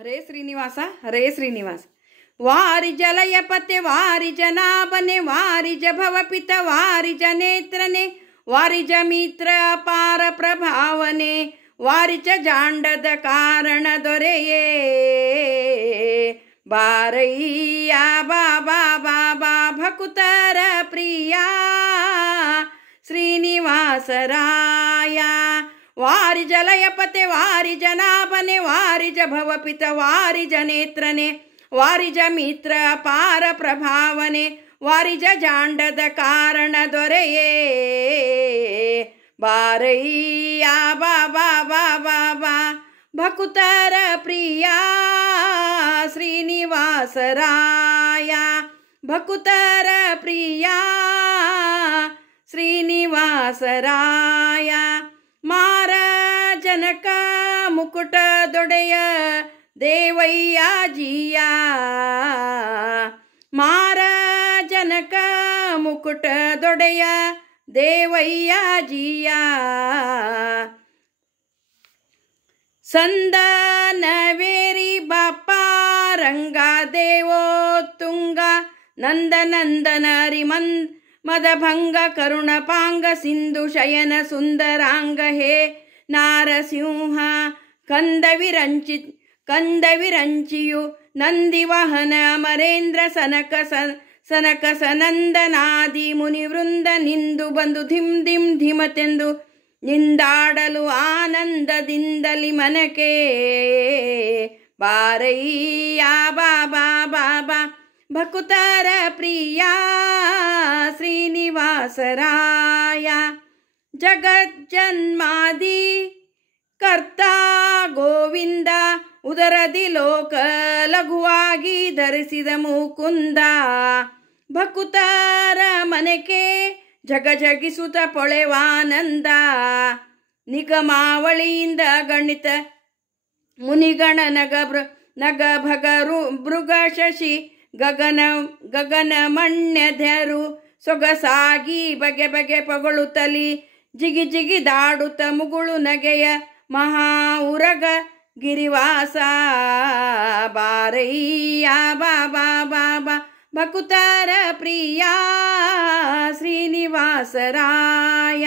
ಹರೇ ಶ್ರೀನಿವಾಸ ಹರೇ ಶ್ರೀನಿವಾಸ. ವಾರಿಜ ಲಯಪತೆ ವಾರಿಜ ನಾಭನೆ ವಾರಿಜ ಭವಪಿತ ವಾರಿಜ ನೇತ್ರನೆ ವಾರಿಜ ಮಿತ್ರ ಅಪಾರ ಪ್ರಭಾವನೆ ವಾರಿಜ ಜಾಂಡದ ಕಾರಣ ದೊರೆಯೇ ಬಾರಯ್ಯ ಬಾಬಾ ಬಾಬಾ ಭಕುತರ ಪ್ರಿಯ ಶ್ರೀನಿವಾಸರಾಯ. ವಾರಿಜ ಲಯಪತೆ ವಾರಿಜ ನಾಭನೆ ವಾರಿಜ ಭವಪಿತ ವಾರಿಜ ನೇತ್ರನೆ ವಾರಿಜ ಮಿತ್ರ ಅಪಾರ ಪ್ರಭಾವನೆ ವಾರಿಜ ಜಾಂಡದ ಕಾರಣ ದೊರೆಯೇ ಬಾರಯ್ಯ ಬಾಬಾ ಬಾಬಾ ಬಾ ಭಕುತರ ಪ್ರಿಯ ಶ್ರೀನಿವಾಸರಾಯ. ಭಕುತರ ಪ್ರಿಯ ಶ್ರೀನಿವಾಸರಾಯ. ಮಾರ ಜನಕ ಮುಕುಟ ದೊಡೆಯ ದೇವಯ್ಯ ಜಿಯ ಮಾರ ಜನಕ ಮುಕುಟ ದೊಡೆಯ ದೇವಯ್ಯ ಜಿಯ. ಸಂದನವೇರಿ ಬಾಪ ರಂಗ ದೇವೋ ತುಂಗ ನಂದ ನಂದನ ರಿಮಂದ್ ಮದಭಂಗ ಕರುಣಪಾಂಗ ಸಿಂಧು ಶಯನ ಸುಂದರಾಂಗ ಹೇ ನಾರಸಿಂಹ ಕಂದವಿರಂಚಿಯು ನಂದಿವಾಹನ ಅಮರೇಂದ್ರ ಸನಕ ಸನಂದನಾದಿ ಮುನಿವೃಂದ ನಿಂದು ಬಂದು ಧಿಮ್ ಧಿಮ್ ಧಿಮತೆಂದು ನಿಂದಾಡಲು ಆನಂದದಿಂದಲಿ ಮನಕೆ ಬಾರಯ್ಯ ಬಾಬಾ ಬಾಬಾ ಭಕುತರ ಪ್ರಿಯ ಶ್ರೀನಿವಾಸರಾಯ. ಜಗಜ್ಜನ್ಮಾದಿ ಕರ್ತ ಗೋವಿಂದ ಉದರದಿ ಲೋಕ ಲಘುವಾಗಿ ಧರಿಸಿದ ಮುಕುಂದ ಭಕುತರ ಮನೆಗೆ ಜಗಜಗಿಸುತ್ತ ಪೊಳೆವಾನಂದ. ನಿಗಮಾವಳಿಯಿಂದ ಗಣಿತ ಮುನಿಗಣ ನಗ ಭಗರು ಮೃಗ ಶಶಿ ಗಗನ ಮಣ್ಯಧರು ಸೊಗಸಾಗಿ ಬಗೆ ಬಗೆ ಪೊಗಳುತ್ತಲಿ ಜಿಗಿ ಜಿಗಿ ದಾಡುತ್ತ ಮುಗುಳು ನಗೆಯ ಮಹಾ ಉರಗ ಗಿರಿವಾಸ ಬಾರಯ್ಯ ಬಾಬಾ ಬಾಬಾ ಭಕುತರ ಪ್ರಿಯ ಶ್ರೀನಿವಾಸರಾಯ.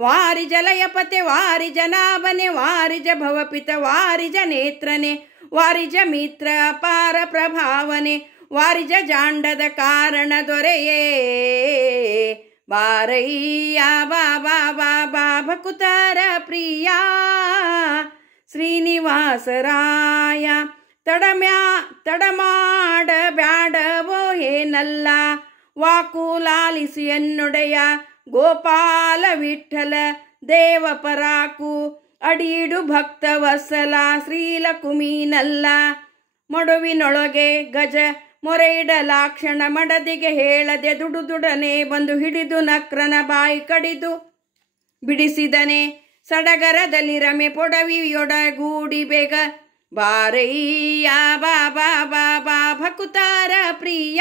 ವಾರಿಜ ಲಯಪತೆ ವಾರಿಜ ನಾಭನೆ ವಾರಿಜ ಭವಪಿತ ವಾರಿಜ ನೇತ್ರನೆ ವಾರಿಜ ಮಿತ್ರ ಅಪಾರ ಪ್ರಭಾವನೆ ವಾರಿಜ ಜಾಂಡದ ಕಾರಣ ದೊರೆಯೇ ಬಾರಯ್ಯ ಬಾಬಾ ಬಾಬಾ ಭಕುತರ ಪ್ರಿಯ ಶ್ರೀನಿವಾಸರಾಯ. ತಡಮಾಡ ಬ್ಯಾಡವೋ ಏನಲ್ಲ ವಾಕುಲಾಲಿಸಿ ಎನ್ನೊಡೆಯ ಗೋಪಾಲ ವಿಠಲ ದೇವ ಪರಾಕು ಅಡಿಡು ಭಕ್ತ ವತ್ಸಲ ಶ್ರೀಲಕುಮೀನಲ್ಲ. ಮಡುವಿನೊಳಗೆ ಗಜ ಮೊರೆಯಿಡಲಾಕ್ಷಣ ಮಡದಿಗೆ ಹೇಳದೆ ದುಡುದುಡನೆ ಬಂದು ಹಿಡಿದು ನಕ್ರನ ಬಾಯಿ ಕಡಿದು ಬಿಡಿಸಿದನೆ ಸಡಗರದಲ್ಲಿ ರಮೆ ಪೊಡವಿಯೊಡಗೂಡಿ ಬೇಗ ಬಾರಯ್ಯ ಬಾಬಾ ಬಾಬಾ ಭಕುತರ ಪ್ರಿಯ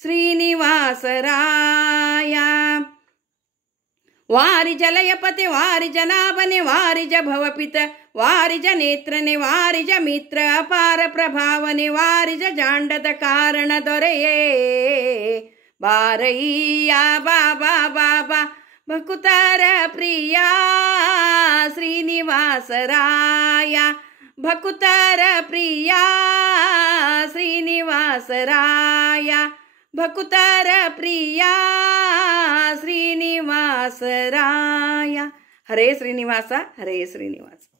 ಶ್ರೀನಿವಾಸರಾಯ. ವಾರಿಜ ಲಯಪತೆ ವಾರಿಜ ನಾಭನೆ ವಾರಿಜ ಭವಪಿತ ವಾರಿಜ ನೇತ್ರನೆ ವಾರಿಜ ಮಿತ್ರ ಅಪಾರ ಪ್ರಭಾವನೆ ವಾರಿಜ ಜಾಂಡದ ಕಾರಣ ದೊರೆಯೇ ಬಾರಯ್ಯ ಬಾಬಾ ಬಾಬಾ ಭಕುತರ ಪ್ರಿಯ ಶ್ರೀನಿವಾಸರಾಯ. ಭಕುತರ ಪ್ರಿಯ ಶ್ರೀನಿವಾಸರಾಯ. ಭಕುತರ ಪ್ರಿಯ ಶ್ರೀನಿವಾಸರಾಯ. ಹರೇ ಶ್ರೀನಿವಾಸ ಹರೇ ಶ್ರೀನಿವಾಸ.